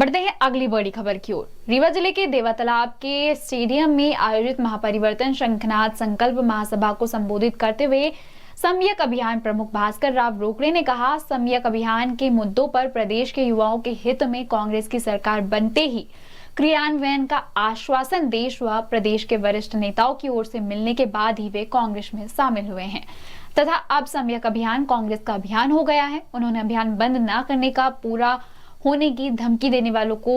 बढ़ते हैं अगली बड़ी खबर की ओर। रीवा जिले के देवा तालाब के स्टेडियम में आयोजित महापरिवर्तन शंखनाद संकल्प महासभा को संबोधित करते हुए सम्यक अभियान प्रमुख भास्कर राव रोकड़े ने कहा, सम्यक अभियान के मुद्दों पर प्रदेश के युवाओं के हित में कांग्रेस की सरकार बनते ही क्रियान्वयन का आश्वासन देश व प्रदेश के वरिष्ठ नेताओं की ओर से मिलने के बाद ही वे कांग्रेस में शामिल हुए हैं तथा अब सम्यक अभियान कांग्रेस का अभियान हो गया है। उन्होंने अभियान बंद न करने का पूरा होने की धमकी देने वालों को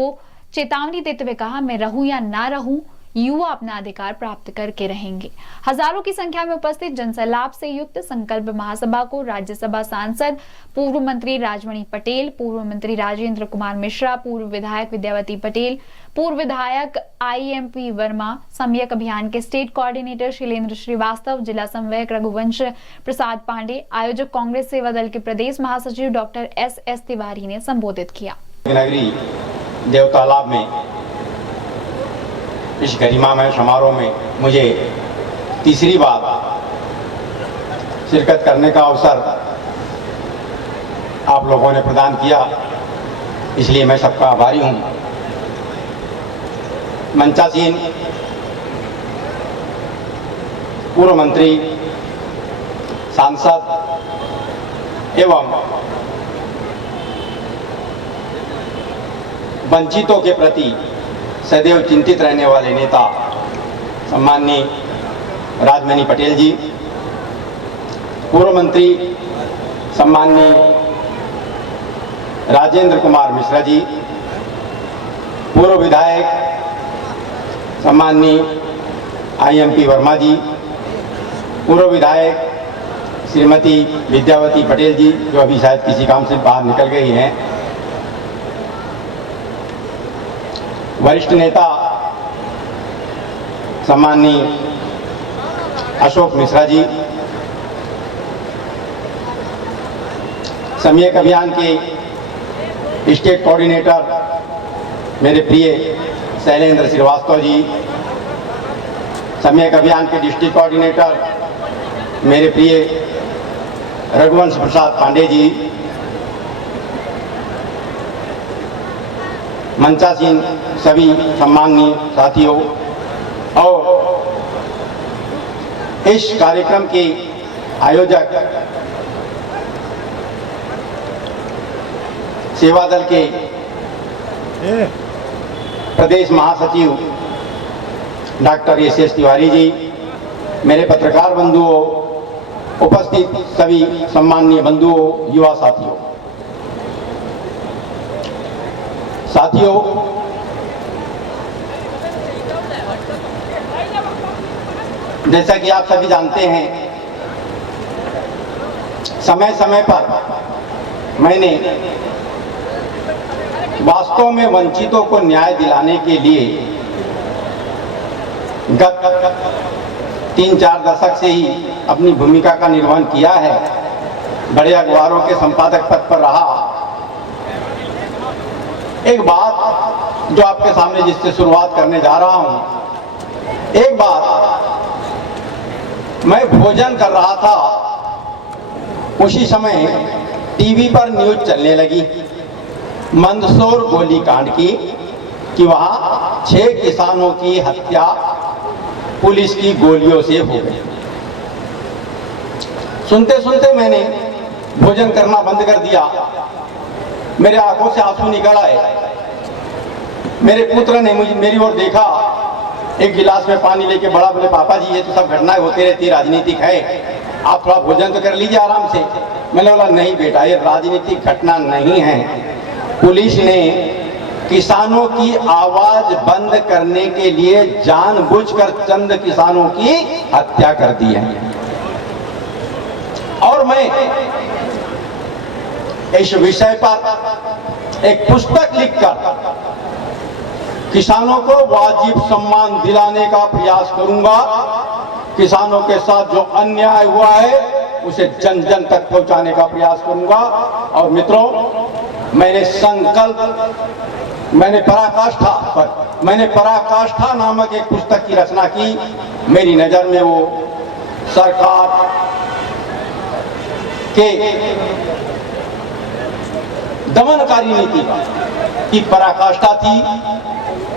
चेतावनी देते हुए कहा, मैं रहूं या ना रहूं, युवा अपना अधिकार प्राप्त करके रहेंगे। हजारों की संख्या में उपस्थित जनसैलाब से युक्त संकल्प महासभा को राज्यसभा सांसद पूर्व मंत्री राजमणि पटेल, पूर्व मंत्री राजेंद्र कुमार मिश्रा, पूर्व विधायक विद्यावती पटेल, पूर्व विधायक IMP वर्मा, सम्यक अभियान के स्टेट कोऑर्डिनेटर शैलेंद्र श्रीवास्तव, जिला समन्वयक रघुवंश प्रसाद पांडे, आयोजक कांग्रेस सेवा दल के प्रदेश महासचिव डॉक्टर SS तिवारी ने संबोधित किया। नगरी देव तालाब में इस गरिमामय समारोह में मुझे तीसरी बार शिरकत करने का अवसर आप लोगों ने प्रदान किया, इसलिए मैं सबका आभारी हूं। मंचासीन पूर्व मंत्री, सांसद एवं वंचितों के प्रति सदैव चिंतित रहने वाले नेता सम्माननीय राजमणि पटेल जी, पूर्व मंत्री सम्माननीय राजेंद्र कुमार मिश्रा जी, पूर्व विधायक सम्माननीय IMP वर्मा जी, पूर्व विधायक श्रीमती विद्यावती पटेल जी जो अभी शायद किसी काम से बाहर निकल गई हैं, वरिष्ठ नेता सम्माननीय अशोक मिश्रा जी, सम्यक अभियान के स्टेट कोऑर्डिनेटर मेरे प्रिय शैलेंद्र श्रीवास्तव जी, सम्यक अभियान के डिस्ट्रिक्ट कोऑर्डिनेटर मेरे प्रिय रघुवंश प्रसाद पांडे जी, मंचासीन सभी सम्माननीय साथियों और इस कार्यक्रम के आयोजक सेवा दल के प्रदेश महासचिव डॉक्टर SS तिवारी जी, मेरे पत्रकार बंधुओं, उपस्थित सभी सम्माननीय बंधुओं, युवा साथियों, जैसा कि आप सभी जानते हैं, समय समय पर मैंने वास्तव में वंचितों को न्याय दिलाने के लिए गत 3-4 दशक से ही अपनी भूमिका का निर्वहन किया है। बड़े अखबारों के संपादक पद पर रहा। एक बात जो आपके सामने जिससे शुरुआत करने जा रहा हूं, एक बात मैं भोजन कर रहा था, उसी समय टीवी पर न्यूज चलने लगी मंदसौर गोलीकांड की कि वहां 6 किसानों की हत्या पुलिस की गोलियों से हो गई। सुनते सुनते मैंने भोजन करना बंद कर दिया। मेरे आंखों से आंसू निकल आए। मेरे पुत्र ने मेरी ओर देखा, एक गिलास में पानी लेके बड़ा बोले, पापा जी ये तो सब घटनाएं होती रहती, राजनीतिक है, आप थोड़ा भोजन तो कर लीजिए आराम से। मैंने बोला नहीं बेटा, ये राजनीतिक घटना नहीं है। पुलिस ने किसानों की आवाज बंद करने के लिए जानबूझकर चंद किसानों की हत्या कर दी है। और मैं इस विषय पर एक पुस्तक लिखकर किसानों को वाजिब सम्मान दिलाने का प्रयास करूंगा। किसानों के साथ जो अन्याय हुआ है उसे जन जन तक पहुंचाने का प्रयास करूंगा। और मित्रों, मैंने पराकाष्ठा नामक एक पुस्तक की रचना की। मेरी नजर में वो सरकार के दमनकारी नीति का की पराकाष्ठा थी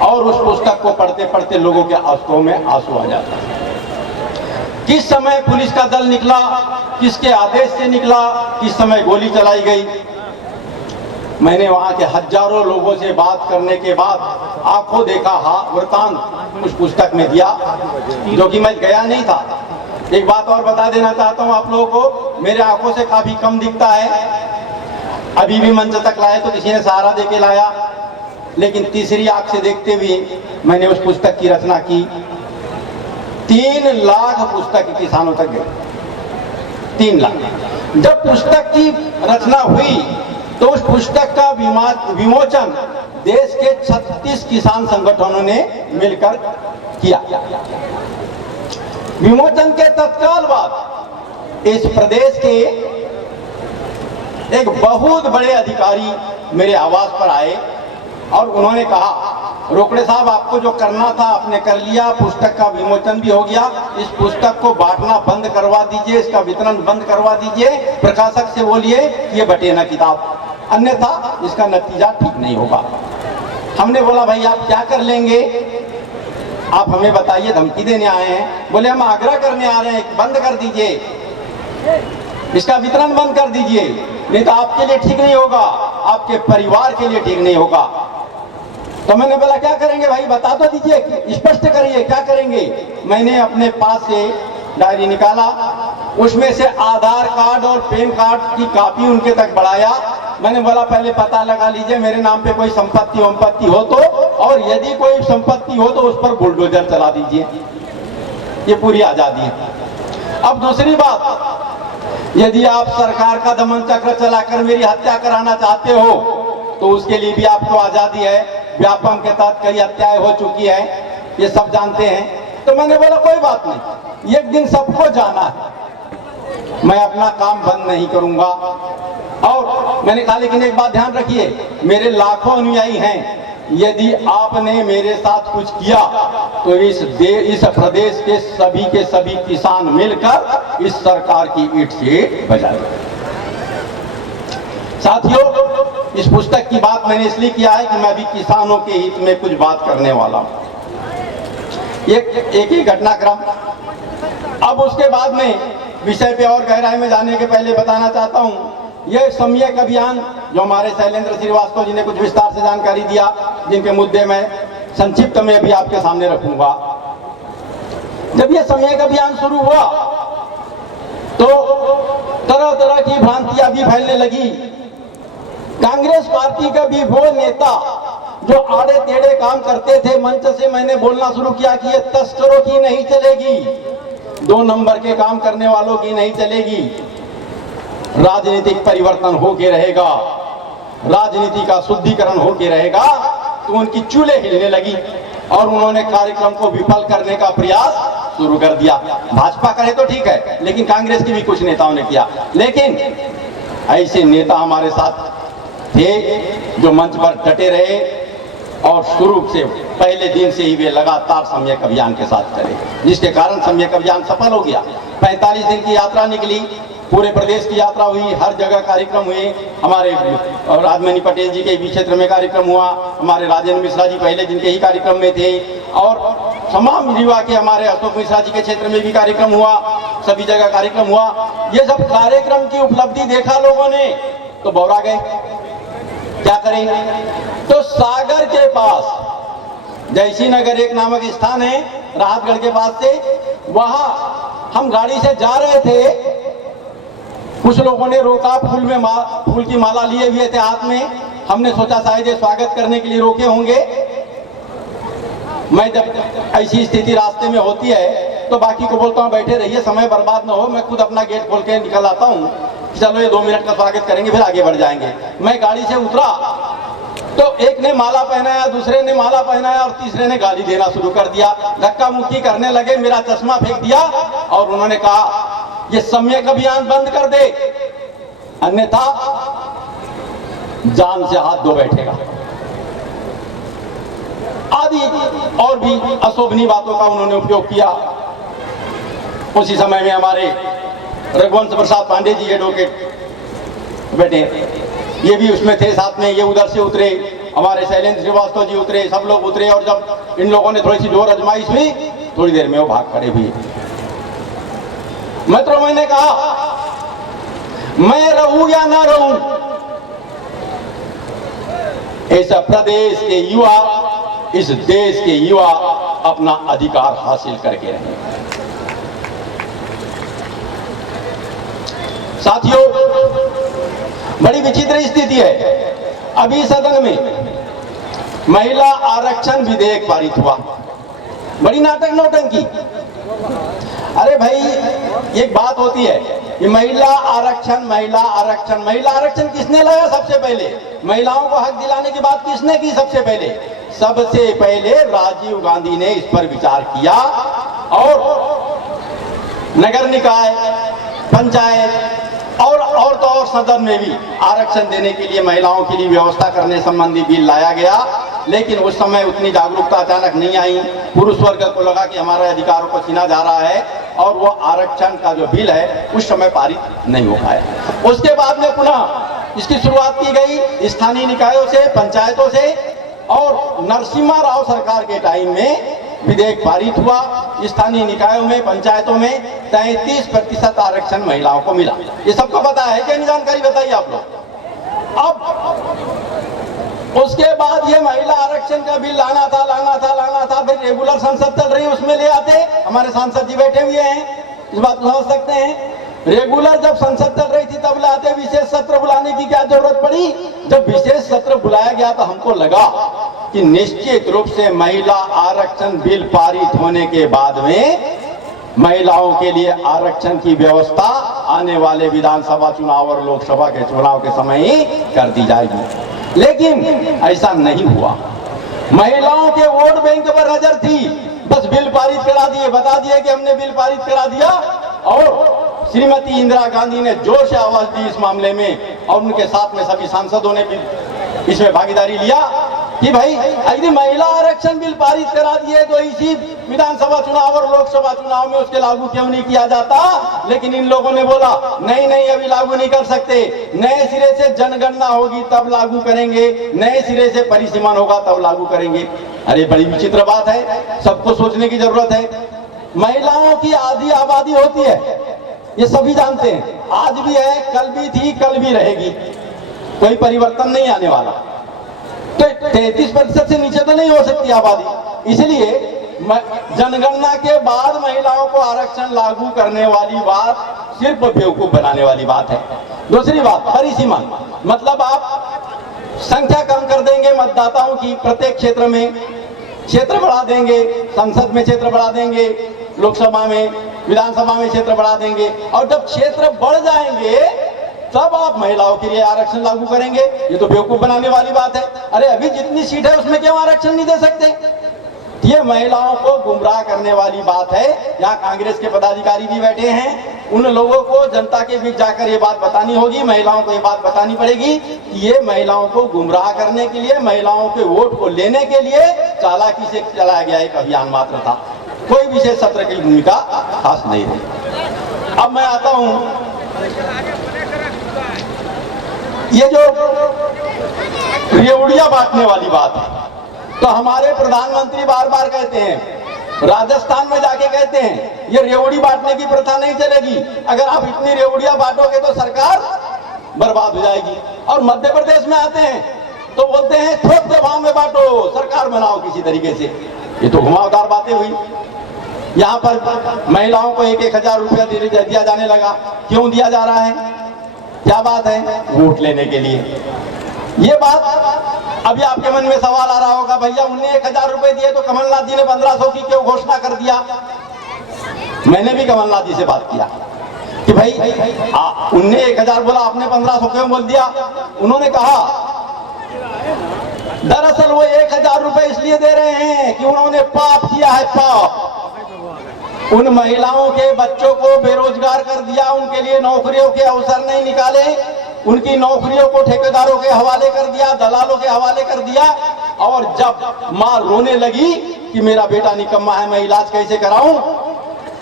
और उस पुस्तक को पढ़ते पढ़ते लोगों के आंखों में आंसू आ जाता है। किस समय पुलिस का दल निकला, किसके आदेश से निकला, किस समय गोली चलाई गई, मैंने वहां के हजारों लोगों से बात करने के बाद आंखों देखा वृतांत उस पुस्तक में दिया, जो कि मैं गया नहीं था। एक बात और बता देना चाहता हूं आप लोगों को, मेरे आंखों से काफी कम दिखता है। अभी भी मंच तक लाए तो किसी ने सहारा देके लाया, लेकिन तीसरी आंख से देखते हुए मैंने उस पुस्तक की रचना की। 3 लाख पुस्तक किसानों तक गई, 3 लाख। जब पुस्तक की रचना हुई तो उस पुस्तक का विमोचन देश के 36 किसान संगठनों ने मिलकर किया। विमोचन के तत्काल बाद इस प्रदेश के एक बहुत बड़े अधिकारी मेरे आवास पर आए और उन्होंने कहा, रोकड़े साहब आपको जो करना था आपने कर लिया, पुस्तक का विमोचन भी हो गया, इस पुस्तक को बांटना बंद करवा दीजिए, इसका वितरण बंद करवा दीजिए, प्रकाशक से बोलिए कि ये बटे ना किताब, अन्यथा इसका नतीजा ठीक नहीं होगा। हमने बोला भाई आप क्या कर लेंगे, आप हमें बताइए, धमकी देने आए हैं। बोले हम आग्रह करने आ रहे हैं, बंद कर दीजिए, इसका वितरण बंद कर दीजिए, नहीं तो आपके लिए ठीक नहीं होगा, आपके परिवार के लिए ठीक नहीं होगा। तो मैंने बोला क्या करेंगे भाई बता तो दीजिए, स्पष्ट करिए क्या करेंगे। मैंने अपने पास से डायरी निकाला, उसमें से आधार कार्ड और पैन कार्ड की कॉपी उनके तक बढ़ाया। मैंने बोला पहले पता लगा लीजिए मेरे नाम पे कोई संपत्ति हो तो, और यदि कोई संपत्ति हो तो उस पर बुलडोजर चला दीजिए, ये पूरी आजादी है। अब दूसरी बात, यदि आप सरकार का दमन चक्र चलाकर मेरी हत्या कराना चाहते हो तो उसके लिए भी आपको आजादी है। व्यापम के तहत कई हत्याएं हो चुकी है, ये सब जानते हैं। तो मैंने बोला कोई बात नहीं, एक दिन सबको जाना है, मैं अपना काम बंद नहीं करूंगा। और मैंने कहा लेकिन एक बात ध्यान रखिए, मेरे लाखों अनुयायी हैं, यदि आपने मेरे साथ कुछ किया तो इस प्रदेश के सभी किसान मिलकर इस सरकार की ईंट से बजाएंगे। साथियों, इस पुस्तक की बात मैंने इसलिए किया है कि मैं भी किसानों के हित में कुछ बात करने वाला हूं। एक ही घटनाक्रम। अब उसके बाद में विषय पे और गहराई में जाने के पहले बताना चाहता हूं, यह सम्यक अभियान जो हमारे शैलेंद्र श्रीवास्तव जी ने कुछ विस्तार से जानकारी दिया, जिनके मुद्दे मैं संक्षिप्त में भी आपके सामने रखूंगा। जब यह सम्यक अभियान शुरू हुआ तो तरह तरह की भ्रांतियां भी फैलने लगी। कांग्रेस पार्टी का भी वो नेता जो आड़े टेढ़े काम करते थे, मंच से मैंने बोलना शुरू किया कि ये तस्करों की नहीं चलेगी, 2 नंबर के काम करने वालों की नहीं चलेगी, राजनीतिक परिवर्तन होके रहेगा, राजनीति का शुद्धिकरण होके रहेगा। तो उनकी चूल्हे हिलने लगी और उन्होंने कार्यक्रम को विफल करने का प्रयास शुरू कर दिया। भाजपा करे तो ठीक है, लेकिन कांग्रेस की भी कुछ नेताओं ने किया। लेकिन ऐसे नेता हमारे साथ थे जो मंच पर डटे रहे और शुरू से पहले दिन से ही वे लगातार सम्यक अभियान के साथ चले, जिसके कारण सम्यक अभियान सफल हो गया। 45 दिन की यात्रा निकली, पूरे प्रदेश की यात्रा हुई, हर जगह कार्यक्रम हुए। हमारे राजमणि पटेल जी के भी क्षेत्र में कार्यक्रम हुआ, हमारे राजेंद्र मिश्रा जी पहले जिनके ही कार्यक्रम में थे, और तमाम रीवा के हमारे अशोक मिश्रा जी के क्षेत्र में भी कार्यक्रम हुआ, सभी जगह कार्यक्रम हुआ। ये सब कार्यक्रम की उपलब्धि देखा लोगों ने तो बौरा गए, क्या करें। तो सागर के पास जयसी नगर एक नामक स्थान है, राहतगढ़ के पास से, वहां हम गाड़ी से जा रहे थे, कुछ लोगों ने रोका, फूल की माला लिए हुए थे हाथ में। हमने सोचा शायद ये स्वागत करने के लिए रोके होंगे। मैं जब ऐसी स्थिति रास्ते में होती है तो बाकी को बोलता हूँ बैठे रहिए, समय बर्बाद ना हो, मैं खुद अपना गेट खोल के निकल आता हूँ, चलो ये 2 मिनट का स्वागत करेंगे फिर आगे बढ़ जाएंगे। मैं गाड़ी से उतरा तो एक ने माला पहनाया, दूसरे ने माला पहनाया और तीसरे ने गाली देना शुरू कर दिया, धक्का मुक्की करने लगे, मेरा चश्मा फेंक दिया और उन्होंने कहा ये सम्यक अभियान बंद कर दे, अन्यथा जान से हाथ धो बैठेगा। आदि और भी अशोभनीय बातों का उन्होंने उपयोग किया। उसी समय में हमारे रघुवंश प्रसाद पांडे जी एडवोकेट बैठे, ये भी उसमें थे साथ में, ये उधर से उतरे हमारे शैलेंद्र श्रीवास्तव जी उतरे, सब लोग उतरे, और जब इन लोगों ने थोड़ी सी जोर आजमाइश हुई, थोड़ी देर में वो भाग खड़े हुए। मित्रों, मैंने कहा मैं रहूं या ना रहूं, इस प्रदेश के युवा, इस देश के युवा अपना अधिकार हासिल करके रहे। साथियों, बड़ी विचित्र स्थिति है। अभी सदन में महिला आरक्षण विधेयक पारित हुआ, बड़ी नाटक नौटंकी। अरे भाई, एक बात होती है कि महिला आरक्षण, महिला आरक्षण, महिला आरक्षण किसने लाया? सबसे पहले महिलाओं को हक दिलाने की बात किसने की? सबसे पहले राजीव गांधी ने इस पर विचार किया, और नगर निकाय, पंचायत और तो और सदन में भी आरक्षण देने के लिए, महिलाओं के लिए व्यवस्था करने संबंधी बिल लाया गया। लेकिन उस समय उतनी जागरूकता अचानक नहीं आई। पुरुष वर्ग को लगा कि हमारे अधिकारों को छीना जा रहा है, और वो आरक्षण का जो बिल है उस समय पारित नहीं हो पाया। उसके बाद में पुनः इसकी शुरुआत की गई स्थानीय निकायों से, पंचायतों से, और नरसिम्हा राव सरकार के टाइम में विधेयक पारित हुआ। स्थानीय निकायों में, पंचायतों में 33% आरक्षण महिलाओं को मिला। ये सबको पता है क्या? नहीं जानकारी बताइए आप लोग। अब उसके बाद ये महिला आरक्षण का बिल लाना था, फिर रेगुलर संसद चल रही, उसमें ले आते। हमारे सांसद जी बैठे हुए हैं, इस बात को समझ सकते हैं। रेगुलर जब संसद चल रही थी तब लाते, विशेष सत्र बुलाने की क्या जरूरत पड़ी? जब विशेष सत्र बुलाया गया तो हमको लगा कि निश्चित रूप से महिला आरक्षण बिल पारित होने के बाद में महिलाओं के लिए आरक्षण की व्यवस्था आने वाले विधानसभा चुनाव और लोकसभा के चुनाव के समय ही कर दी जाएगी। लेकिन ऐसा नहीं हुआ। महिलाओं के वोट बैंक पर नजर थी, बस बिल पारित करा दिए, बता दिए कि हमने बिल पारित करा दिया, और श्रीमती इंदिरा गांधी ने जोर से आवाज दी इस मामले में, और उनके साथ में सभी सांसदों ने भी इसमें भागीदारी लिया कि भाई यदि महिला आरक्षण बिल पारित करा दिए तो इसी विधानसभा चुनाव और लोकसभा चुनाव में उसके लागू क्यों नहीं किया जाता? लेकिन इन लोगों ने बोला नहीं, अभी लागू नहीं कर सकते, नए सिरे से जनगणना होगी तब लागू करेंगे, नए सिरे से परिसीमन होगा तब लागू करेंगे। अरे बड़ी विचित्र बात है, सबको सोचने की जरूरत है। महिलाओं की आधी आबादी होती है, ये सभी जानते हैं, आज भी है, कल भी थी, कल भी रहेगी, कोई परिवर्तन नहीं आने वाला। तो 33% से नीचे तो नहीं हो सकती आबादी। इसलिए जनगणना के बाद महिलाओं को आरक्षण लागू करने वाली बात सिर्फ बेवकूफ बनाने वाली बात है। दूसरी बात, परिसीमन, मतलब आप संख्या कम कर देंगे मतदाताओं की, प्रत्येक क्षेत्र में क्षेत्र बढ़ा देंगे, संसद में क्षेत्र बढ़ा देंगे, लोकसभा में, विधानसभा में क्षेत्र बढ़ा देंगे, और जब क्षेत्र बढ़ जाएंगे तब आप महिलाओं के लिए आरक्षण लागू करेंगे। ये तो बेवकूफ बनाने वाली बात है। अरे अभी जितनी सीट है उसमें क्यों आरक्षण नहीं दे सकते? ये महिलाओं को गुमराह करने वाली बात है। यहाँ कांग्रेस के पदाधिकारी भी बैठे हैं, उन लोगों को जनता के बीच जाकर ये बात बतानी होगी, महिलाओं को ये बात बतानी पड़ेगी कि ये महिलाओं को गुमराह करने के लिए, महिलाओं के वोट को लेने के लिए चालाकी से चलाया गया एक अभियान मात्र था। कोई विशेष सत्र की भूमिका खास नहीं रही। अब मैं आता हूं, ये जो रेवड़िया बांटने वाली बात है, तो हमारे प्रधानमंत्री बार बार कहते हैं, राजस्थान में जाके कहते हैं ये रेवड़ी बांटने की प्रथा नहीं चलेगी, अगर आप इतनी रेवड़िया बांटोगे तो सरकार बर्बाद हो जाएगी। और मध्य प्रदेश में आते हैं तो बोलते हैं थोक दबाव में बांटो, सरकार बनाओ किसी तरीके से। ये तो घुमावदार बातें हुई। यहाँ पर महिलाओं को 1,000 रुपया दिया जाने लगा, क्यों दिया जा रहा है? क्या बात है? वोट लेने के लिए। ये बात अभी आपके मन में सवाल आ रहा होगा, भैया उन्हें 1,000 रुपए दिए तो कमलनाथ जी ने 1500 की क्यों घोषणा कर दिया? मैंने भी कमलनाथ जी से बात किया कि भाई उन्हें 1,000 बोला, आपने 1500 क्यों बोल दिया? उन्होंने कहा दरअसल वो 1,000 रुपए इसलिए दे रहे हैं कि उन्होंने पाप किया है, पाप। उन महिलाओं के बच्चों को बेरोजगार कर दिया, उनके लिए नौकरियों के अवसर नहीं निकाले, उनकी नौकरियों को ठेकेदारों के हवाले कर दिया, दलालों के हवाले कर दिया। और जब मां रोने लगी कि मेरा बेटा निकम्मा है, मैं इलाज कैसे कराऊं,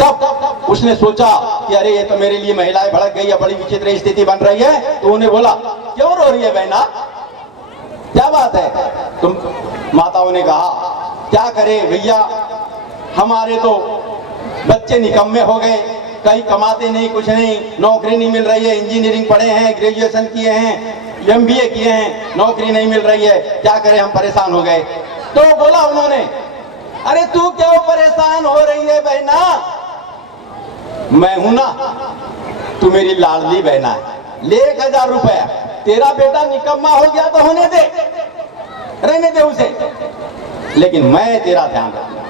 तब उसने सोचा कि अरे ये तो मेरे लिए महिलाएं भड़क गई है, बड़ी विचित्र स्थिति बन रही है। तो उन्हें बोला क्यों रो रही है बहना, क्या बात है। तुम माताओं ने कहा क्या करे भैया, हमारे तो बच्चे निकम्मे हो गए, कहीं कमाते नहीं, कुछ नहीं, नौकरी नहीं मिल रही है, इंजीनियरिंग पढ़े हैं, ग्रेजुएशन किए हैं, MBA किए हैं, नौकरी नहीं मिल रही है, क्या करें, हम परेशान हो गए। तो बोला उन्होंने, अरे तू क्यों परेशान हो रही है बहना, मैं हूं ना, तू मेरी लाडली बहना है, ले 1000 रुपया, तेरा बेटा निकम्मा हो गया तो होने दे, रहने दे उसे, लेकिन मैं तेरा ध्यान रखूंगा।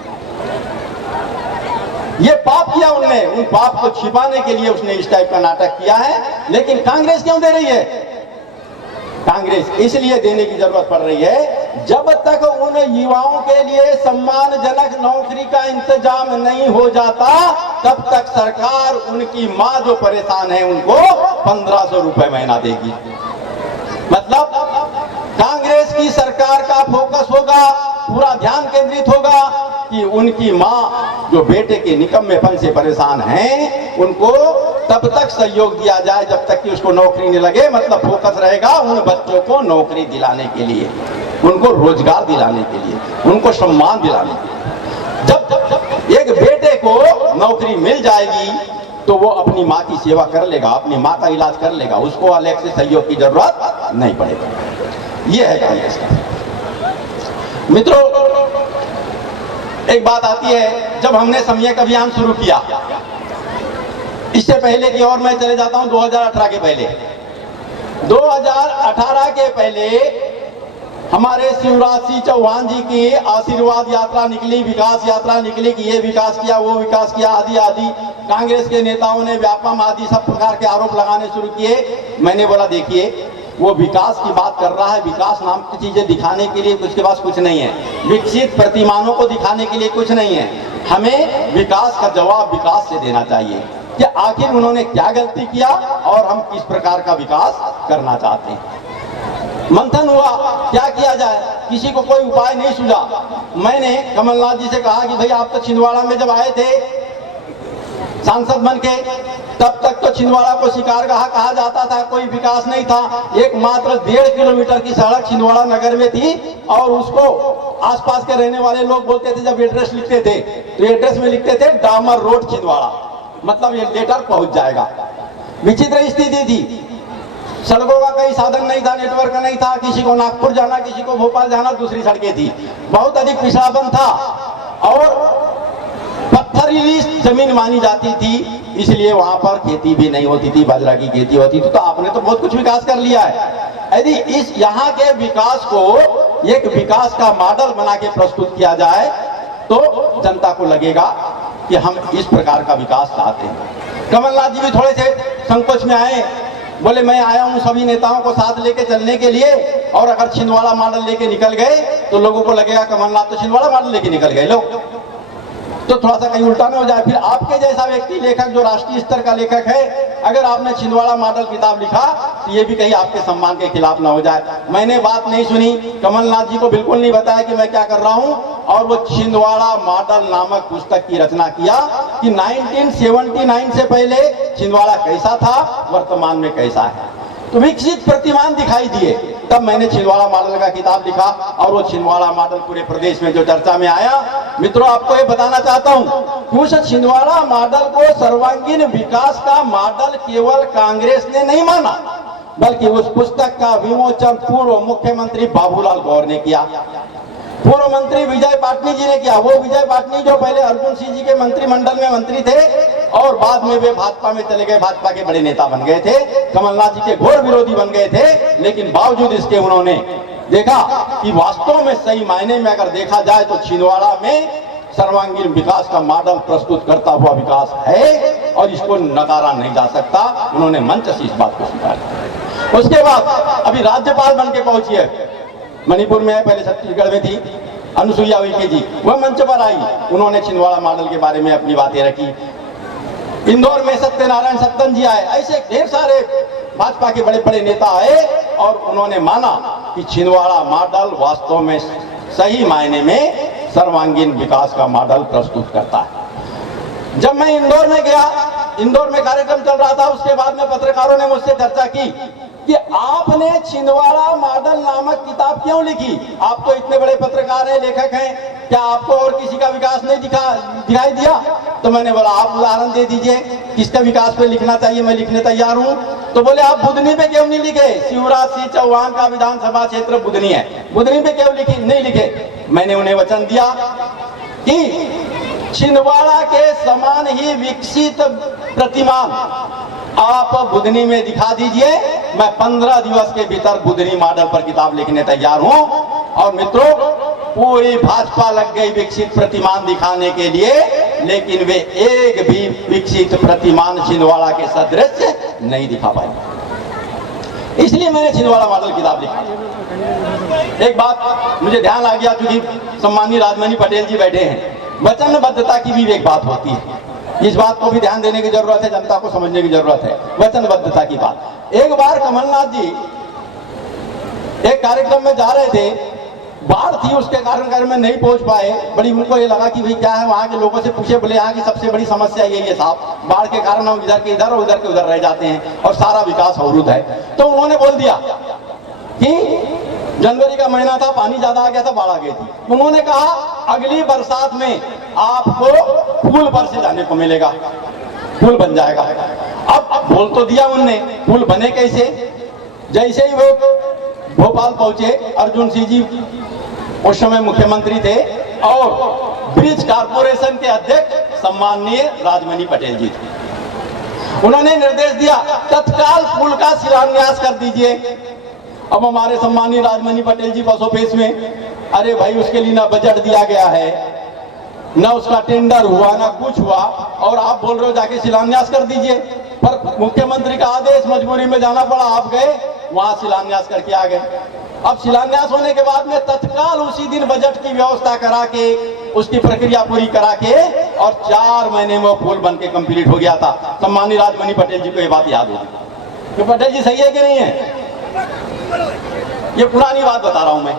ये पाप किया उनने, उन पाप को छिपाने के लिए उसने इस टाइप का नाटक किया है। लेकिन कांग्रेस क्यों दे रही है? कांग्रेस इसलिए देने की जरूरत पड़ रही है, जब तक उन युवाओं के लिए सम्मानजनक नौकरी का इंतजाम नहीं हो जाता, तब तक सरकार उनकी मां जो परेशान है उनको 1500 रुपए महीना देगी। मतलब कांग्रेस की सरकार का फोकस होगा, पूरा ध्यान केंद्रित होगा कि उनकी मां जो बेटे के निकम्मेपन से परेशान हैं, उनको तब तक सहयोग दिया जाए जब तक कि उसको नौकरी नहीं लगे। मतलब फोकस रहेगा उन बच्चों को नौकरी दिलाने के लिए, उनको रोजगार दिलाने के लिए, उनको सम्मान दिलाने के लिए। जब एक बेटे को नौकरी मिल जाएगी तो वो अपनी माँ की सेवा कर लेगा, अपनी माँ का इलाज कर लेगा, उसको अलग से सहयोग की जरूरत नहीं पड़ेगी। ये है कांग्रेस का। मित्रों, एक बात आती है, जब हमने सम्यक अभियान शुरू किया, इससे पहले की और मैं चले जाता हूं 2018 के पहले। 2018 के पहले हमारे शिवराज सिंह चौहान जी की आशीर्वाद यात्रा निकली, विकास यात्रा निकली कि ये विकास किया, वो विकास किया, आदि आदि। कांग्रेस के नेताओं ने व्यापम आदि सब प्रकार के आरोप लगाने शुरू किए। मैंने बोला देखिए, वो विकास की बात कर रहा है, विकास नाम की चीजें दिखाने के लिए उसके पास कुछ नहीं है, विकसित प्रतिमानों को दिखाने के लिए कुछ नहीं है। हमें विकास का जवाब विकास से देना चाहिए कि आखिर उन्होंने क्या गलती किया और हम किस प्रकार का विकास करना चाहते हैं। मंथन हुआ, क्या किया जाए, किसी को कोई उपाय नहीं सूझा। मैंने कमलनाथ जी से कहा कि भाई आप तो छिंदवाड़ा में जब आए थे सांसद बन के, तब तक तो छिंदवाड़ा को शिकारगाह कहा जाता था, कोई विकास नहीं था। एक मात्र 1.5 किलोमीटर की सड़क छिंदवाड़ा नगर में थी और उसको आसपास के रहने वाले लोग बोलते थे, जब एड्रेस लिखते थे तो एड्रेस में लिखते थे डामर रोड छिंदवाड़ा, मतलब ये लेटर पहुंच जाएगा। विचित्र स्थिति थी, सड़कों का कोई साधन नहीं था, नेटवर्क नहीं था, किसी को नागपुर जाना, किसी को भोपाल जाना, दूसरी सड़कें थी, बहुत अधिक पिछड़ापन था और पत्थरीली जमीन मानी जाती थी, इसलिए वहां पर खेती भी नहीं होती थी, बाजरा की खेती होती थी। तो आपने तो बहुत कुछ विकास कर लिया है। यदि इस यहाँ के विकास को एक विकास का मॉडल बना के प्रस्तुत किया जाए तो जनता को लगेगा कि हम इस प्रकार का विकास चाहते हैं। कमलनाथ जी भी थोड़े से संकोच में आए, बोले मैं आया हूं सभी नेताओं को साथ लेके चलने के लिए, और अगर छिंदवाड़ा मॉडल लेके निकल गए तो लोगों को लगेगा कमलनाथ तो छिंदवाड़ा मॉडल लेके निकल गए लोग, तो थोड़ा सा कहीं उल्टा ना हो जाए। फिर आपके जैसा व्यक्ति, लेखक जो राष्ट्रीय स्तर का लेखक है, अगर आपने छिंदवाड़ा मॉडल किताब लिखा तो ये भी कहीं आपके सम्मान के खिलाफ ना हो जाए। मैंने बात नहीं सुनी, कमलनाथ जी को बिल्कुल नहीं बताया कि मैं क्या कर रहा हूं, और वो छिंदवाड़ा मॉडल नामक पुस्तक की रचना किया कि 1979 से पहले छिंदवाड़ा कैसा था, वर्तमान में कैसा है। तो विकसित प्रतिमान दिखाई दिए, तब मैंने छिंदवाड़ा मॉडल का किताब लिखा और वो छिंदवाड़ा मॉडल पूरे प्रदेश में जो चर्चा में आया। मित्रों, आपको ये बताना चाहता हूं कि उस छिंदवाड़ा मॉडल को सर्वांगीण विकास का मॉडल केवल कांग्रेस ने नहीं माना, बल्कि उस पुस्तक का विमोचन पूर्व मुख्यमंत्री बाबूलाल गौर ने किया, पूर्व मंत्री विजय पाटनी जी ने किया। वो विजय पाटनी जो पहले अर्जुन सिंह जी के मंत्रिमंडल में मंत्री थे और बाद में वे भाजपा में चले गए, भाजपा के बड़े नेता बन गए थे, कमलनाथ जी के घोर विरोधी बन गए थे। लेकिन बावजूद इसके उन्होंने देखा कि वास्तव में सही मायने में अगर देखा जाए तो छिंदवाड़ा में सर्वांगीण विकास का मॉडल प्रस्तुत करता हुआ विकास है और इसको नकारा नहीं जा सकता। उन्होंने मंच से इस बात को स्वीकार। उसके बाद अभी राज्यपाल बन के पहुंची है, मणिपुर में है, पहले छत्तीसगढ़ में थी, अनुसुईया उइके जी, वह मंच पर आई, उन्होंने छिंदवाड़ा मॉडल के बारे में अपनी बातें रखी। इंदौर में सत्यनारायण सत्तन जी आए, ऐसे ढेर सारे भाजपा के बड़े बड़े नेता आए और उन्होंने माना कि छिंदवाड़ा मॉडल वास्तव में सही मायने में सर्वांगीण विकास का मॉडल प्रस्तुत करता है। जब मैं इंदौर में गया, इंदौर में कार्यक्रम चल रहा था, उसके बाद में पत्रकारों ने मुझसे चर्चा की कि आपने छिंदवाड़ा मॉडल नामक किताब क्यों लिखी? आप तो इतने बड़े पत्रकार हैं, लेखक हैं, क्या आपको और किसी का विकास नहीं दिखाई दिया? तो मैंने बोला आप उदाहरण दे दीजिए किसका विकास पे लिखना चाहिए, मैं लिखने तैयार हूं। तो बोले आप बुधनी पे क्यों नहीं लिखे? शिवराज सिंह चौहान का विधानसभा क्षेत्र बुधनी है, बुधनी पे क्यों नहीं लिखे? मैंने उन्हें वचन दिया कि छिंदवाड़ा के समान ही विकसित प्रतिमान आप बुधनी में दिखा दीजिए, मैं 15 दिवस के भीतर बुधनी मॉडल पर किताब लिखने तैयार हूं। और मित्रों, पूरी भाजपा लग गई विकसित प्रतिमान दिखाने के लिए, लेकिन वे एक भी विकसित प्रतिमान छिंदवाड़ा के सदृश नहीं दिखा पाए। इसलिए मैंने छिंदवाड़ा मॉडल किताब लिखी। एक बात मुझे ध्यान आ गया, क्योंकि सम्माननीय राजमणि पटेल जी बैठे हैं, वचनबद्धता की भी एक बात होती है, इस बात को भी ध्यान देने की जरूरत है, जनता को समझने की जरूरत है, वचनबद्धता की बात। एक बार कमलनाथ जी एक कार्यक्रम में जा रहे थे, बाढ़ थी, उसके कारण में नहीं पहुंच पाए। बड़ी उनको ये लगा कि भाई क्या है, वहां के लोगों से पूछे, बोले यहाँ की सबसे बड़ी समस्या यही है साहब, बाढ़ के कारण हम इधर के इधर और उधर के उधर रह जाते हैं और सारा विकास अवरुद्ध है। तो उन्होंने बोल दिया कि जनवरी का महीना था, पानी ज्यादा आ गया था, बाढ़ आ गई थी। उन्होंने कहा अगली बरसात में आपको पुल पर से जाने को मिलेगा, पुल बन जाएगा। अब बोल तो दिया उनने, पुल बने कैसे? जैसे ही वो भोपाल पहुंचे, अर्जुन सिंह जी उस समय मुख्यमंत्री थे और ब्रिज कारपोरेशन के अध्यक्ष सम्माननीय राजमणि पटेल जी थे। उन्होंने निर्देश दिया तत्काल पुल का शिलान्यास कर दीजिए। अब हमारे सम्माननीय राजमणि पटेल जी बसोपेश में, अरे भाई उसके लिए ना बजट दिया गया है, ना उसका टेंडर हुआ, ना कुछ हुआ, और आप बोल रहे हो जाके शिलान्यास कर दीजिए। पर मुख्यमंत्री का आदेश, मजबूरी में जाना पड़ा, आप गए वहां शिलान्यास करके आ गए। अब शिलान्यास होने के बाद में तत्काल उसी दिन बजट की व्यवस्था करा के, उसकी प्रक्रिया पूरी करा के, और 4 महीने में वो पुल बन के कंप्लीट हो गया था। सम्माननीय राजमणि पटेल जी को ये बात याद होगी कि पटेल जी सही है कि नहीं है? ये पुरानी बात बता रहा हूं मैं।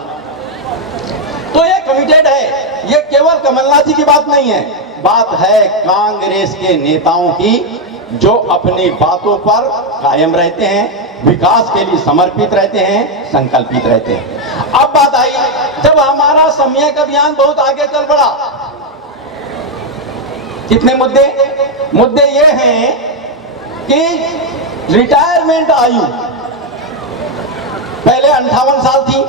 तो ये कमिटेड है, ये केवल कमलनाथ जी की बात नहीं है, बात है कांग्रेस के नेताओं की, जो अपनी बातों पर कायम रहते हैं, विकास के लिए समर्पित रहते हैं, संकल्पित रहते हैं। अब बात आई, जब हमारा सम्यक अभियान बहुत आगे चल पड़ा, कितने मुद्दे ये हैं कि रिटायरमेंट आयु पहले 58 साल थी,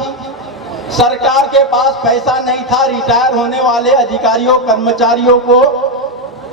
सरकार के पास पैसा नहीं था रिटायर होने वाले अधिकारियों कर्मचारियों को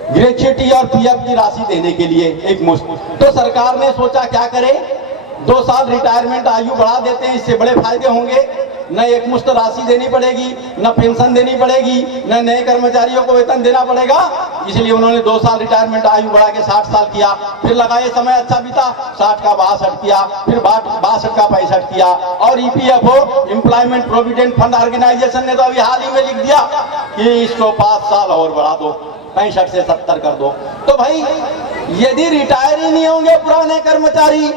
ग्रेच्युटी और पीएफ की राशि देने के लिए एक मुश्त। तो सरकार ने सोचा क्या करे, 2 साल रिटायरमेंट आयु बढ़ा देते हैं, इससे बड़े फायदे होंगे, न एक मुश्त राशि देनी पड़ेगी, न पेंशन देनी पड़ेगी, न नए कर्मचारियों को वेतन देना पड़ेगा। इसलिए उन्होंने 2 साल रिटायरमेंट आयु बढ़ा के 60 साल किया। फिर लगा ये समय अच्छा बीता, 60 का 62 किया, फिर 62 का 65 किया। और EPFO, employment provident fund organization ने तो अभी हाल ही में लिख दिया कि इसको 5 साल और बढ़ा दो, 65 से 70 कर दो। तो भाई यदि रिटायर ही नहीं होंगे पुराने कर्मचारी,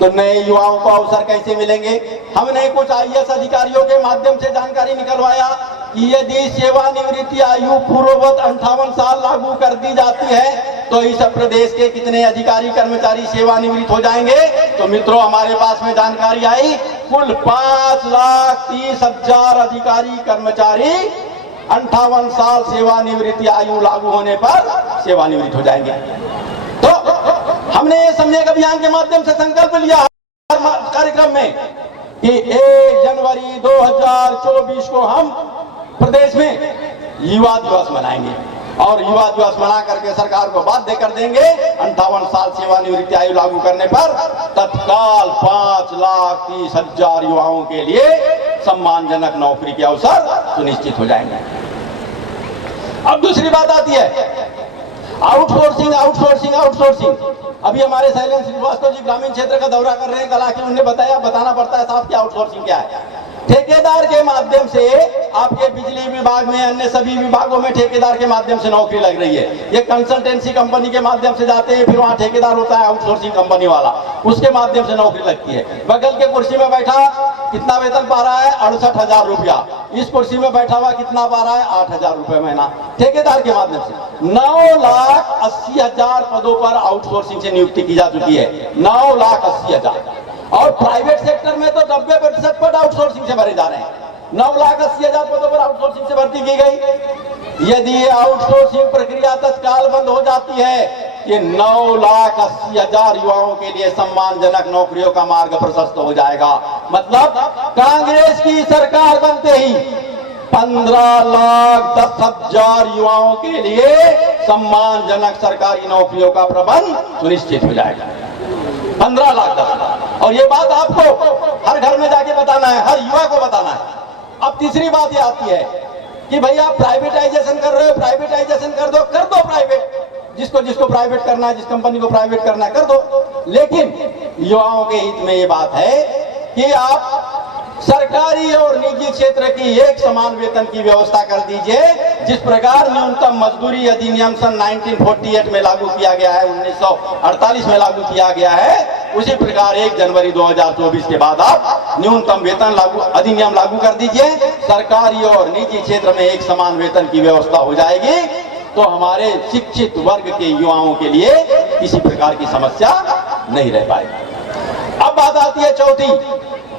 तो नए युवाओं को अवसर कैसे मिलेंगे? हमने कुछ आईएएस अधिकारियों के माध्यम से जानकारी निकलवाया कि यदि सेवानिवृत्ति आयु पूर्ववत 58 साल लागू कर दी जाती है, तो इस प्रदेश के कितने अधिकारी कर्मचारी सेवानिवृत्त हो जाएंगे? तो मित्रों, हमारे पास में जानकारी आई, कुल 5,30,000 अधिकारी कर्मचारी 58 साल सेवानिवृत्ति आयु लागू होने पर सेवानिवृत्त हो जाएंगे। तो हमने ये सम्यक अभियान के माध्यम से संकल्प लिया कार्यक्रम में कि 1 जनवरी 2024 को हम प्रदेश में युवा दिवस मनाएंगे, और युवा दिवस मना करके सरकार को बाध्य कर देंगे 58 साल सेवानिवृत्ति आयु लागू करने पर तत्काल 5,30,000 युवाओं के लिए सम्मानजनक नौकरी के अवसर सुनिश्चित हो जाएंगे। अब दूसरी बात आती है आउटसोर्सिंग। अभी हमारे शैलेंद्र श्रीवास्तव जी ग्रामीण क्षेत्र का दौरा कर रहे हैं, कल आके उन्होंने बताना पड़ता है साहब कि आउटसोर्सिंग क्या है। ठेकेदार के माध्यम से आपके बिजली विभाग में, अन्य सभी विभागों में ठेकेदार के माध्यम से नौकरी लग रही है। ये कंसल्टेंसी कंपनी के माध्यम से जाते हैं, फिर वहाँ ठेकेदार होता है आउटसोर्सिंग कंपनी वाला, उसके माध्यम से नौकरी लगती है। बगल के कुर्सी में बैठा कितना वेतन पा रहा है? 68,000 रुपया। इस कुर्सी में बैठा हुआ कितना पा रहा है? 8,000 रुपये महीना, ठेकेदार के माध्यम से। 9,80,000 पदों पर आउटसोर्सिंग से नियुक्ति की जा चुकी है, 9,80,000। और प्राइवेट सेक्टर में तो 90% पद आउटसोर्सिंग से भरे जा रहे हैं। 9,80,000 पदों पर आउटसोर्सिंग से भर्ती की गई। यदि ये आउटसोर्सिंग प्रक्रिया तत्काल बंद हो जाती है, ये 9,80,000 युवाओं के लिए सम्मानजनक नौकरियों का मार्ग प्रशस्त हो जाएगा। मतलब कांग्रेस की सरकार बनते ही 15,10,000 युवाओं के लिए सम्मानजनक सरकारी नौकरियों का प्रबंध सुनिश्चित हो जाएगा। 15,10,000। और ये बात आपको हर घर में जाके बताना है, हर युवा को बताना है। अब तीसरी बात ये आती है कि भैया प्राइवेटाइजेशन कर रहे हो, प्राइवेटाइजेशन कर दो प्राइवेट, जिसको प्राइवेट करना है, जिस कंपनी को प्राइवेट करना है कर दो। लेकिन युवाओं के हित में ये बात है कि आप सरकारी और निजी क्षेत्र की एक समान वेतन की व्यवस्था कर दीजिए, जिस प्रकार न्यूनतम मजदूरी अधिनियम सन 1948 में लागू किया गया है, 1948 में लागू किया गया है, उसी प्रकार 1 जनवरी 2024 के बाद आप न्यूनतम वेतन अधिनियम लागू कर दीजिए। सरकारी और निजी क्षेत्र में एक समान वेतन की व्यवस्था हो जाएगी, तो हमारे शिक्षित वर्ग के युवाओं के लिए किसी प्रकार की समस्या नहीं रह पाएगी। अब बात आती है चौथी,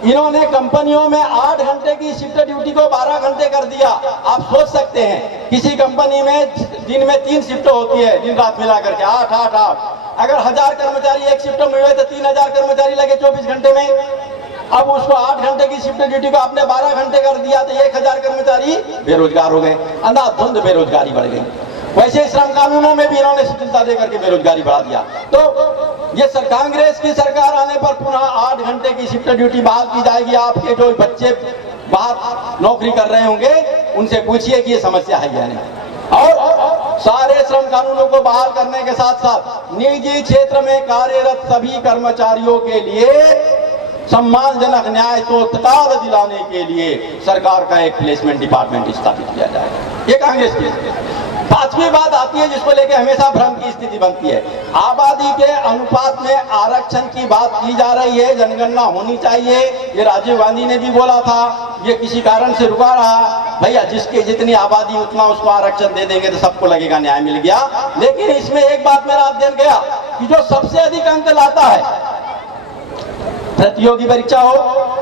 इन्होंने कंपनियों में 8 घंटे की शिफ्ट ड्यूटी को 12 घंटे कर दिया। आप सोच सकते हैं किसी कंपनी में दिन में 3 शिफ्ट होती है, दिन रात मिला करके 8। अगर 1000 कर्मचारी एक शिफ्ट में हुए तो 3000 कर्मचारी लगे 24 घंटे में। अब उसको 8 घंटे की शिफ्ट ड्यूटी को आपने 12 घंटे कर दिया तो 1000 कर्मचारी बेरोजगार हो गए, अंधाधुंध बेरोजगारी बढ़ गई। वैसे श्रम कानूनों में भी इन्होंने शिथिलता देकर के बेरोजगारी बढ़ा दिया। तो ये कांग्रेस की सरकार आने पर पुनः 8 घंटे की शिफ्ट ड्यूटी बहाल की जाएगी। आपके जो बच्चे बाहर नौकरी कर रहे होंगे उनसे पूछिए कि ये समस्या है या नहीं। और सारे श्रम कानूनों को बहाल करने के साथ साथ निजी क्षेत्र में कार्यरत सभी कर्मचारियों के लिए सम्मानजनक न्याय तो तत्काल दिलाने के लिए सरकार का एक प्लेसमेंट डिपार्टमेंट स्थापित किया जाएगा। ये कांग्रेस की। पांचवी बात आती है जिसको लेकर हमेशा भ्रम की स्थिति बनती है, आबादी के अनुपात में आरक्षण की बात की जा रही है, जनगणना होनी चाहिए। ये राजीव गांधी ने भी बोला था, ये किसी कारण से रुका रहा। भैया जिसके जितनी आबादी उतना उसको आरक्षण दे देंगे तो सबको लगेगा न्याय मिल गया। लेकिन इसमें एक बात मेरा अध्ययन गया कि जो सबसे अधिक अंक लाता है, प्रतियोगी परीक्षा हो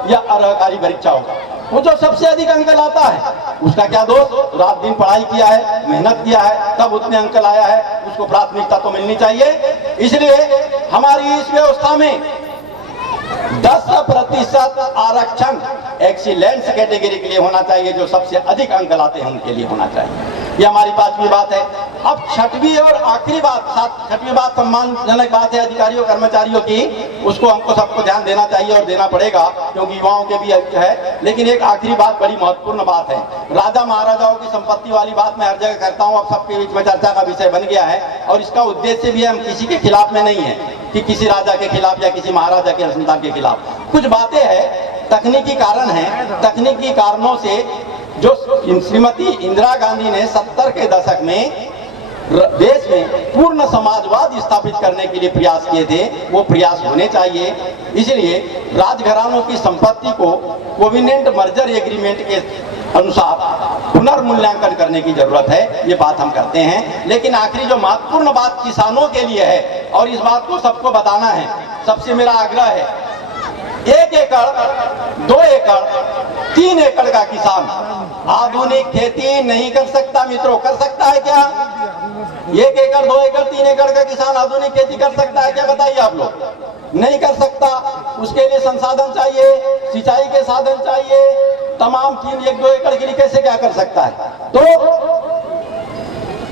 या अर्हकारी परीक्षा हो, वो जो सबसे अधिक अंक लाता है उसका क्या दोष, रात दिन पढ़ाई किया है, मेहनत किया है, तब उतने अंक लाया है, उसको प्राथमिकता तो मिलनी चाहिए। इसलिए हमारी इस व्यवस्था में 10% आरक्षण एक्सीलेंस कैटेगरी के लिए होना चाहिए, जो सबसे अधिक अंक लाते हैं उनके लिए होना चाहिए। ये हमारी पांचवी बात है। अब छठवीं और आखिरी बात, छठवीं बात सम्मानजनक बात है अधिकारियों कर्मचारियों की, उसको हमको सबको ध्यान देना चाहिए और देना पड़ेगा क्योंकि युवाओं के भी है। लेकिन एक आखिरी बात बड़ी महत्वपूर्ण बात है, राजा महाराजाओं की संपत्ति वाली बात मैं हर जगह करता हूँ, अब सबके बीच में चर्चा का विषय बन गया है और इसका उद्देश्य भी हम किसी के खिलाफ में नहीं है कि किसी राजा के खिलाफ या किसी महाराजा के संतान के खिलाफ। कुछ बातें हैं तकनीकी कारण है, तकनीकी कारणों से जो श्रीमती इंदिरा गांधी ने 70 के दशक में देश में पूर्ण समाजवाद स्थापित करने के लिए प्रयास किए थे, वो प्रयास होने चाहिए। इसलिए राजघरानों की संपत्ति को कोविनेंट मर्जर एग्रीमेंट के अनुसार पुनर्मूल्यांकन करने की जरूरत है, ये बात हम करते हैं। लेकिन आखिरी जो महत्वपूर्ण बात किसानों के लिए है और इस बात को सबको बताना है, सबसे मेरा आग्रह है, 1 एकड़ 2 एकड़ 3 एकड़ का किसान आधुनिक खेती नहीं कर सकता। मित्रों, कर सकता है क्या? 1 एकड़ 2 एकड़ 3 एकड़ का किसान आधुनिक खेती कर सकता है क्या? बताइए आप लोग। नहीं कर सकता। उसके लिए संसाधन चाहिए, सिंचाई के साधन चाहिए, तमाम 1-2 एकड़ के लिए कैसे क्या कर सकता है? तो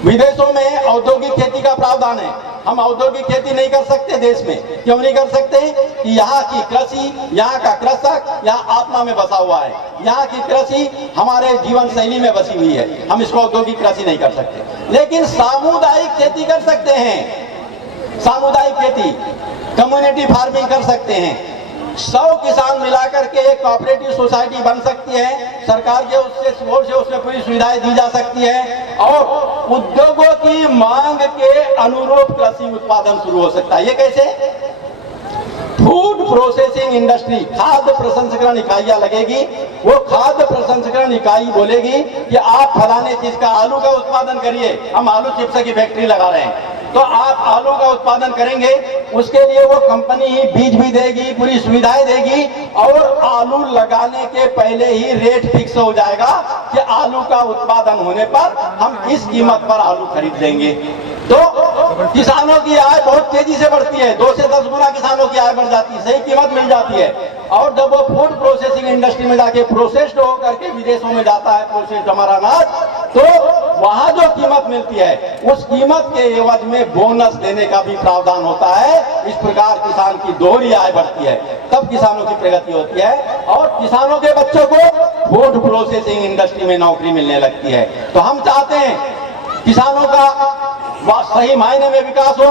विदेशों में औद्योगिक खेती का प्रावधान है, हम औद्योगिक खेती नहीं कर सकते देश में। क्यों नहीं कर सकते? कि यहाँ की कृषि, यहाँ का कृषक यहाँ आत्मा में बसा हुआ है, यहाँ की कृषि हमारे जीवन शैली में बसी हुई है, हम इसको औद्योगिक कृषि नहीं कर सकते। लेकिन सामुदायिक खेती कर सकते हैं, सामुदायिक खेती कम्युनिटी फार्मिंग कर सकते हैं। 100 किसान मिलाकर के एक कोऑपरेटिव सोसाइटी बन सकती है, सरकार के उसमें पूरी सुविधाएं दी जा सकती है और उद्योगों की मांग के अनुरूप कृषि उत्पादन शुरू हो सकता है। ये कैसे? फूड प्रोसेसिंग इंडस्ट्री, खाद्य प्रसंस्करण इकाइयां लगेगी। वो खाद्य प्रसंस्करण इकाई बोलेगी कि आप फलाने चीज का, आलू का उत्पादन करिए, हम आलू चिप्स की फैक्ट्री लगा रहे हैं, तो आप आलू का उत्पादन करेंगे, उसके लिए वो कंपनी ही बीज भी देगी, पूरी सुविधाएं देगी, और आलू लगाने के पहले ही रेट फिक्स हो जाएगा कि आलू का उत्पादन होने पर हम इस कीमत पर आलू खरीद लेंगे। तो किसानों की आय बहुत तेजी से बढ़ती है, 2 से 10 गुना किसानों की आय बढ़ जाती है, सही कीमत मिल जाती है। और जब वो फूड प्रोसेसिंग इंडस्ट्री में जाके प्रोसेस्ड होकर के विदेशों में जाता है, प्रोसेस्ड हमारा अनाज, तो वहां जो कीमत मिलती है उस कीमत के एवज में बोनस देने का भी प्रावधान होता है। इस प्रकार किसान की दोहरी आय बढ़ती है, तब किसानों की प्रगति होती है और किसानों के बच्चों को फूड प्रोसेसिंग इंडस्ट्री में नौकरी मिलने लगती है। तो हम चाहते हैं किसानों का सही मायने में विकास हो,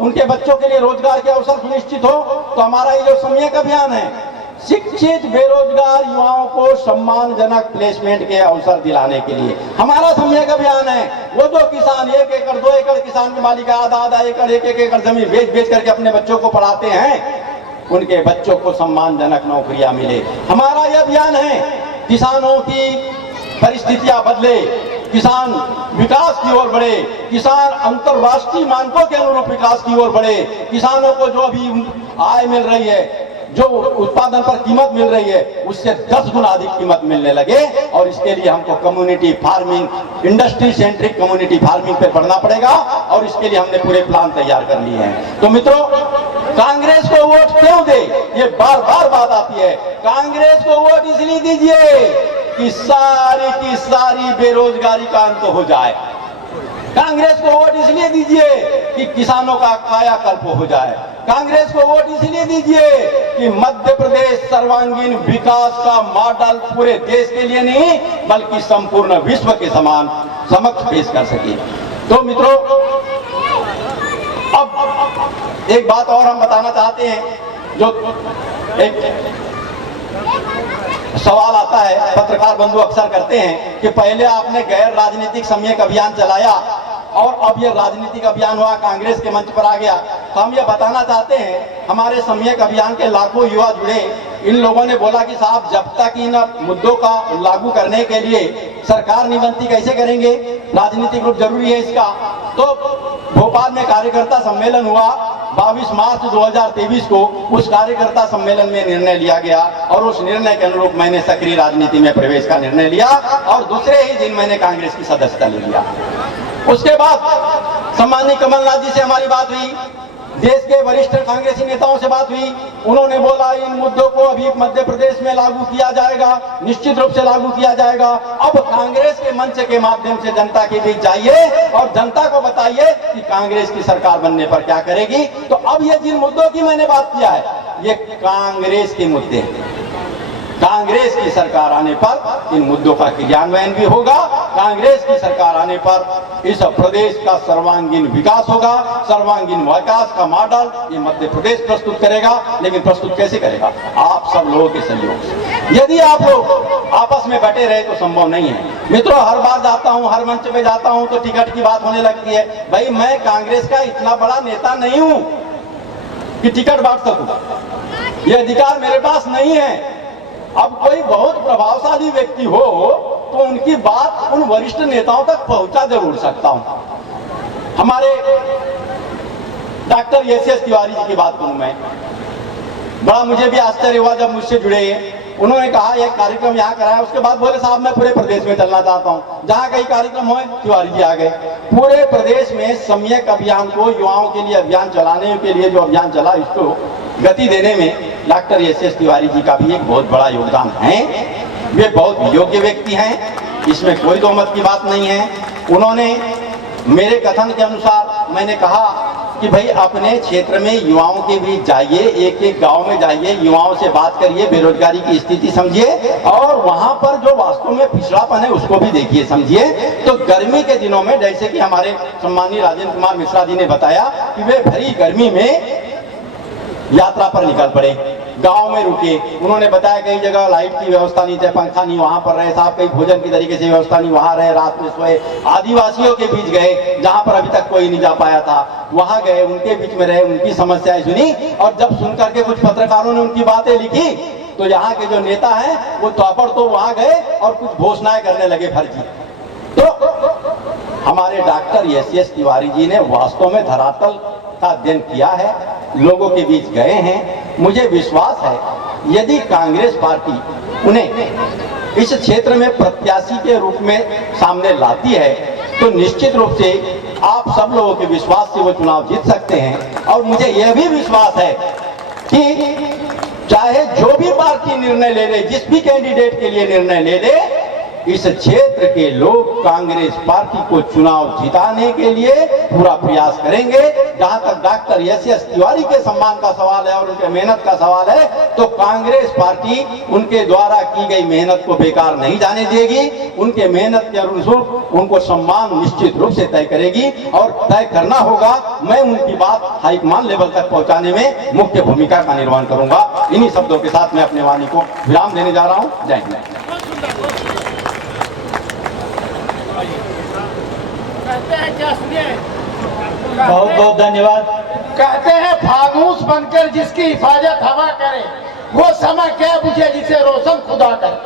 उनके बच्चों के लिए रोजगार के अवसर सुनिश्चित हो। तो हमारा ये जो सम्यक अभियान है, शिक्षित बेरोजगार युवाओं को सम्मानजनक प्लेसमेंट के अवसर दिलाने के लिए हमारा सम्यक अभियान है। वो जो किसान 1 एकड़ 2 एकड़ किसान की मालिक आधा एकड़ 1 एकड़ जमीन बेच करके अपने बच्चों को पढ़ाते हैं, उनके बच्चों को सम्मानजनक नौकरियां मिले। हमारा यह अभियान है किसानों की परिस्थितियां बदले, किसान विकास की ओर बढ़े, किसान अंतरराष्ट्रीय मानकों के अनुरूप विकास की ओर बढ़े, किसानों को जो अभी आय मिल रही है, जो उत्पादन पर कीमत मिल रही है, उससे 10 गुना अधिक कीमत मिलने लगे। और इसके लिए हमको community farming, industry centric community farming पे बढ़ना पड़ेगा और इसके लिए हमने पूरे प्लान तैयार कर लिए हैं। तो मित्रों, कांग्रेस को वोट क्यों दे, ये बार बार बात आती है। कांग्रेस को वोट इसलिए दीजिए कि सारी की सारी बेरोजगारी का अंत हो जाए। कांग्रेस को वोट इसलिए दीजिए कि किसानों का कायाकल्प हो जाए। कांग्रेस को वोट इसलिए दीजिए कि मध्य प्रदेश सर्वांगीण विकास का मॉडल पूरे देश के लिए नहीं बल्कि संपूर्ण विश्व के समान समक्ष पेश कर सके। तो मित्रों, अब एक बात और हम बताना चाहते हैं, जो एक सवाल आता है, पत्रकार बंधु अक्सर करते हैं कि पहले आपने गैर राजनीतिक सम्यक अभियान चलाया और अब ये राजनीतिक अभियान हुआ, कांग्रेस के मंच पर आ गया। तो हम ये बताना चाहते हैं, हमारे सम्यक अभियान के लाखों युवा जुड़े। इन लोगों ने बोला कि साहब, जब तक इन मुद्दों का लागू करने के लिए सरकार नहीं बनती कैसे करेंगे, राजनीतिक रूप जरूरी है इसका। तो भोपाल में कार्यकर्ता सम्मेलन हुआ 22 मार्च 2023 को। उस कार्यकर्ता सम्मेलन में निर्णय लिया गया और उस निर्णय के अनुरूप मैंने सक्रिय राजनीति में प्रवेश का निर्णय लिया और दूसरे ही दिन मैंने कांग्रेस की सदस्यता ले लिया। उसके बाद सम्माननीय कमलनाथ जी से हमारी बात हुई, देश के वरिष्ठ कांग्रेसी नेताओं से बात हुई। उन्होंने बोला इन मुद्दों को अभी मध्य प्रदेश में लागू किया जाएगा, निश्चित रूप से लागू किया जाएगा। अब कांग्रेस के मंच के माध्यम से जनता के बीच जाइए और जनता को बताइए कि कांग्रेस की सरकार बनने पर क्या करेगी। तो अब ये जिन मुद्दों की मैंने बात किया है, ये कांग्रेस के मुद्दे हैं। कांग्रेस की सरकार आने पर इन मुद्दों का क्रियान्वयन भी होगा। कांग्रेस की सरकार आने पर इस प्रदेश का सर्वांगीण विकास होगा। सर्वांगीण विकास का मॉडल ये मध्य प्रदेश प्रस्तुत करेगा। लेकिन प्रस्तुत कैसे करेगा? आप सब लोगों के सहयोग से। यदि आप लोग आपस में बटे रहे तो संभव नहीं है। मित्रों, हर बार जाता हूं, हर मंच पे जाता हूं तो टिकट की बात होने लगती है। भाई, मैं कांग्रेस का इतना बड़ा नेता नहीं हूं कि टिकट बांट सकूं, ये अधिकार मेरे पास नहीं है। अब कोई बहुत प्रभावशाली व्यक्ति हो तो उनकी बात उन वरिष्ठ नेताओं तक पहुंचा जरूर सकता हूं। हमारे डॉक्टर एस तिवारी जी की बात करूं मैं, बड़ा मुझे भी आश्चर्य हुआ जब मुझसे जुड़े। उन्होंने कहा एक कार्यक्रम यहाँ कराया, उसके बाद बोले साहब मैं पूरे प्रदेश में चलना चाहता हूँ, जहाँ कहीं कार्यक्रम हो। तिवारी जी आ गए। पूरे प्रदेश में सम्यक अभियान को, युवाओं के लिए अभियान चलाने के लिए जो अभियान चला, इसको गति देने में डॉक्टर एस तिवारी जी का भी एक बहुत बड़ा योगदान है। वे बहुत योग्य व्यक्ति हैं, इसमें कोई दो मत की बात नहीं है। उन्होंने मेरे कथन के अनुसार, मैंने कहा कि भाई अपने क्षेत्र में युवाओं के बीच जाइए, एक एक गांव में जाइए, युवाओं से बात करिए, बेरोजगारी की स्थिति समझिए और वहां पर जो वास्तव में पिछड़ापन है उसको भी देखिए, समझिए। तो गर्मी के दिनों में, जैसे कि हमारे सम्माननीय राजेंद्र कुमार मिश्रा जी ने बताया कि वे भरी गर्मी में यात्रा पर निकल पड़े, गांव में रुके। उन्होंने बताया कई जगह लाइट की व्यवस्था नहीं थी, पंखा नहीं, वहां पर रहे साहब। कहीं भोजन की तरीके से व्यवस्था नहीं, वहां रहे, रात में सोए। आदिवासियों के बीच गए जहां पर अभी तक कोई नहीं जा पाया था, वहां गए, उनके बीच में रहे, उनकी समस्याएं सुनी। और जब सुनकर के कुछ पत्रकारों ने उनकी बातें लिखी तो यहाँ के जो नेता हैं वो ताबड़तोड़ वहां गए और कुछ घोषणाएं करने लगे फर्जी। तो हमारे डॉक्टर एस तिवारी जी ने वास्तव में धरातल का अध्ययन किया है, लोगों के बीच गए हैं। मुझे विश्वास है यदि कांग्रेस पार्टी उन्हें इस क्षेत्र में प्रत्याशी के रूप में सामने लाती है तो निश्चित रूप से आप सब लोगों के विश्वास से वो चुनाव जीत सकते हैं। और मुझे यह भी विश्वास है कि चाहे जो भी पार्टी निर्णय ले ले, जिस भी कैंडिडेट के लिए निर्णय ले ले, इस क्षेत्र के लोग कांग्रेस पार्टी को चुनाव जिताने के लिए पूरा प्रयास करेंगे। जहां तक डॉक्टर एस तिवारी के सम्मान का सवाल है और उनके मेहनत का सवाल है, तो कांग्रेस पार्टी उनके द्वारा की गई मेहनत को बेकार नहीं जाने देगी। उनके मेहनत के अनुरूप उनको सम्मान निश्चित रूप से तय करेगी और तय करना होगा। मैं उनकी बात हाईकमान लेवल तक पहुंचाने में मुख्य भूमिका का निर्वहन करूंगा। इन्हीं शब्दों के साथ मैं अपने वाणी को विराम देने जा रहा हूं। जय हिंद। बहुत बहुत धन्यवाद। कहते हैं फानूस बनकर जिसकी हिफाजत हवा करे, वो समय क्या बुझे जिसे रोशन खुदा करे।